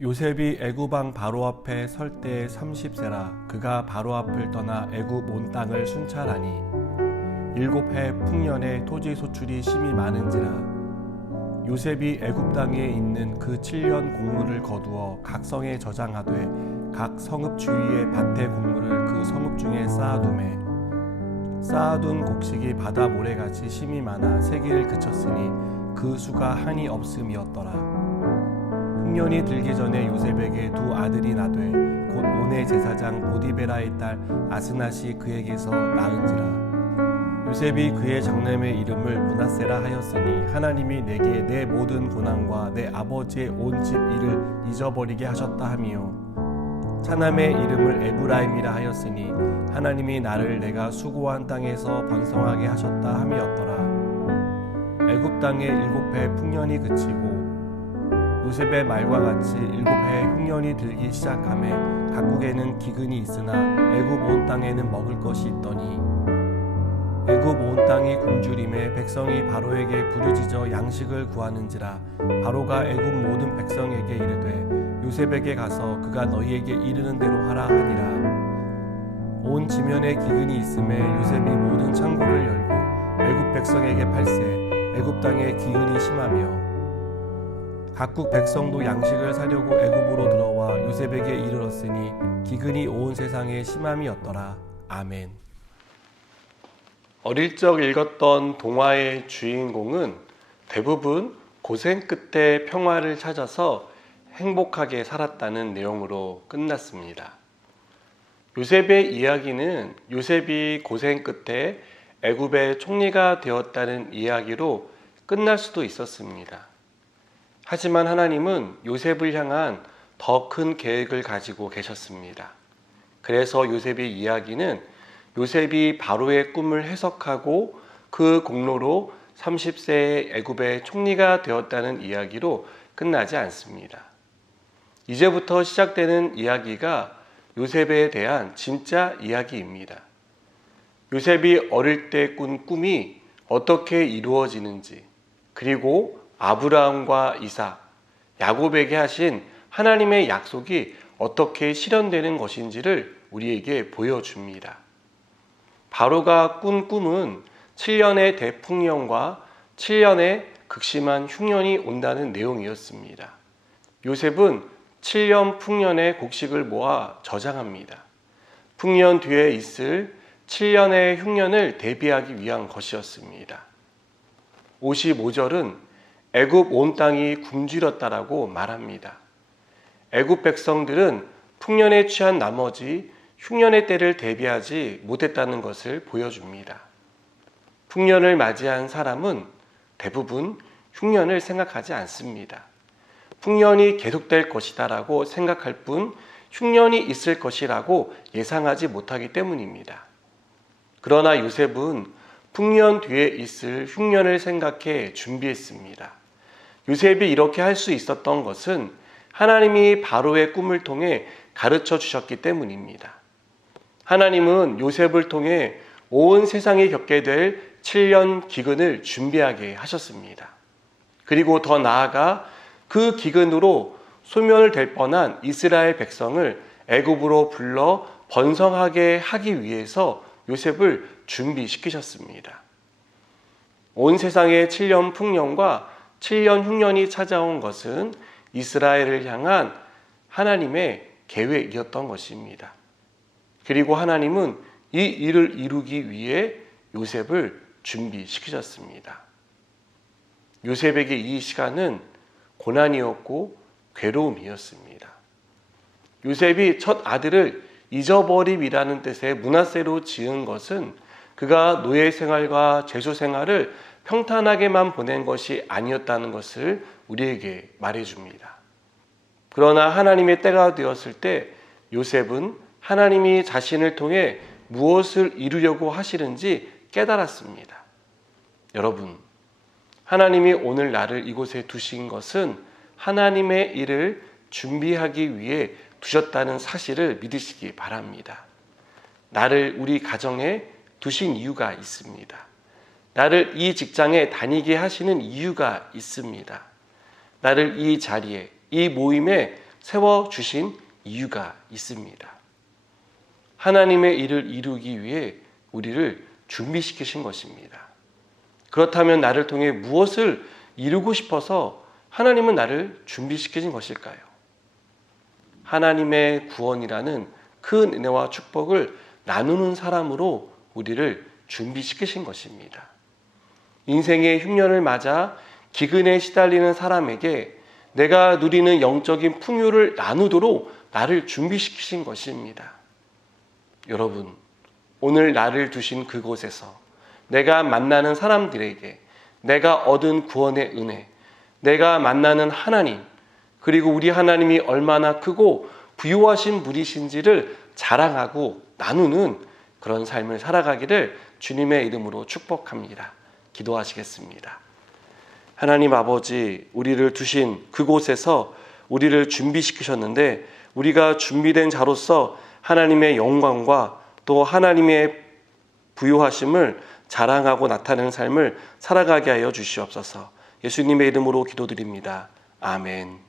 요셉이 애굽 왕 바로 앞에 설 때에 30세라 그가 바로 앞을 떠나 애굽 온 땅을 순찰하니 7해 풍년에 토지 소출이 심히 많은지라. 요셉이 애굽 땅에 있는 그 7년 곡물을 거두어 각 성에 저장하되 각 성읍 주위의 밭의 곡물을 그 성읍 중에 쌓아두매 쌓아둔 곡식이 바다 모래같이 심히 많아 세기를 그쳤으니 그 수가 한이 없음이었더라. 흉년이 들기 전에 요셉에게 두 아들이 나되 곧 온의 제사장 보디베라의 딸 아스낫이 그에게서 낳은지라. 요셉이 그의 장남의 이름을 므낫세라 하였으니 하나님이 내게 내 모든 고난과 내 아버지의 온 집 일을 잊어버리게 하셨다 하미요. 차남의 이름을 에브라임이라 하였으니 하나님이 나를 내가 수고한 땅에서 번성하게 하셨다 함이었더라. 애굽 땅에 7해 풍년이 그치고 요셉의 말과 같이 7해 흉년이 들기 시작하매 각국에는 기근이 있으나 애굽 온 땅에는 먹을 것이 있더니 애굽 온 땅이 굶주림에 백성이 바로에게 부르짖어 양식을 구하는지라. 바로가 애굽 모든 백성에게 이르되 요셉에게 가서 그가 너희에게 이르는 대로 하라 하니라. 온 지면에 기근이 있음에 요셉이 모든 창고를 열고 애굽 백성에게 팔세 애굽 땅에 기근이 심하며 각국 백성도 양식을 사려고 애굽으로 들어와 요셉에게 이르렀으니 기근이 온 세상에 심함이었더라. 아멘. 어릴 적 읽었던 동화의 주인공은 대부분 고생 끝에 평화를 찾아서 행복하게 살았다는 내용으로 끝났습니다. 요셉의 이야기는 요셉이 고생 끝에 애굽의 총리가 되었다는 이야기로 끝날 수도 있었습니다. 하지만 하나님은 요셉을 향한 더 큰 계획을 가지고 계셨습니다. 그래서 요셉의 이야기는 요셉이 바로의 꿈을 해석하고 그 공로로 30세의 애굽의 총리가 되었다는 이야기로 끝나지 않습니다. 이제부터 시작되는 이야기가 요셉에 대한 진짜 이야기입니다. 요셉이 어릴 때 꾼 꿈이 어떻게 이루어지는지, 그리고 아브라함과 이삭, 야곱에게 하신 하나님의 약속이 어떻게 실현되는 것인지를 우리에게 보여줍니다. 바로가 꾼 꿈은 7년의 대풍년과 7년의 극심한 흉년이 온다는 내용이었습니다. 요셉은 7년 풍년의 곡식을 모아 저장합니다. 풍년 뒤에 있을 7년의 흉년을 대비하기 위한 것이었습니다. 55절은 애굽 온 땅이 굶주렸다라고 말합니다. 애굽 백성들은 풍년에 취한 나머지 흉년의 때를 대비하지 못했다는 것을 보여줍니다. 풍년을 맞이한 사람은 대부분 흉년을 생각하지 않습니다. 풍년이 계속될 것이다라고 생각할 뿐 흉년이 있을 것이라고 예상하지 못하기 때문입니다. 그러나 요셉은 풍년 뒤에 있을 흉년을 생각해 준비했습니다. 요셉이 이렇게 할 수 있었던 것은 하나님이 바로의 꿈을 통해 가르쳐 주셨기 때문입니다. 하나님은 요셉을 통해 온 세상이 겪게 될 7년 기근을 준비하게 하셨습니다. 그리고 더 나아가 그 기근으로 소멸될 뻔한 이스라엘 백성을 애굽으로 불러 번성하게 하기 위해서 요셉을 준비시키셨습니다. 온 세상의 7년 풍년과 7년 흉년이 찾아온 것은 이스라엘을 향한 하나님의 계획이었던 것입니다. 그리고 하나님은 이 일을 이루기 위해 요셉을 준비시키셨습니다. 요셉에게 이 시간은 고난이었고 괴로움이었습니다. 요셉이 첫 아들을 잊어버림이라는 뜻의 므낫세로 지은 것은 그가 노예 생활과 제수 생활을 평탄하게만 보낸 것이 아니었다는 것을 우리에게 말해줍니다. 그러나 하나님의 때가 되었을 때 요셉은 하나님이 자신을 통해 무엇을 이루려고 하시는지 깨달았습니다. 여러분, 하나님이 오늘 나를 이곳에 두신 것은 하나님의 일을 준비하기 위해 두셨다는 사실을 믿으시기 바랍니다. 나를 우리 가정에 두신 이유가 있습니다. 나를 이 직장에 다니게 하시는 이유가 있습니다. 나를 이 자리에, 이 모임에 세워주신 이유가 있습니다. 하나님의 일을 이루기 위해 우리를 준비시키신 것입니다. 그렇다면 나를 통해 무엇을 이루고 싶어서 하나님은 나를 준비시키신 것일까요? 하나님의 구원이라는 큰 은혜와 축복을 나누는 사람으로 우리를 준비시키신 것입니다. 인생의 흉년을 맞아 기근에 시달리는 사람에게 내가 누리는 영적인 풍요를 나누도록 나를 준비시키신 것입니다. 여러분, 오늘 나를 두신 그곳에서 내가 만나는 사람들에게 내가 얻은 구원의 은혜, 내가 만나는 하나님, 그리고 우리 하나님이 얼마나 크고 부유하신 분이신지를 자랑하고 나누는 그런 삶을 살아가기를 주님의 이름으로 축복합니다. 기도하시겠습니다. 하나님 아버지, 우리를 두신 그곳에서 우리를 준비시키셨는데 우리가 준비된 자로서 하나님의 영광과 또 하나님의 부유하심을 자랑하고 나타내는 삶을 살아가게 하여 주시옵소서. 예수님의 이름으로 기도드립니다. 아멘.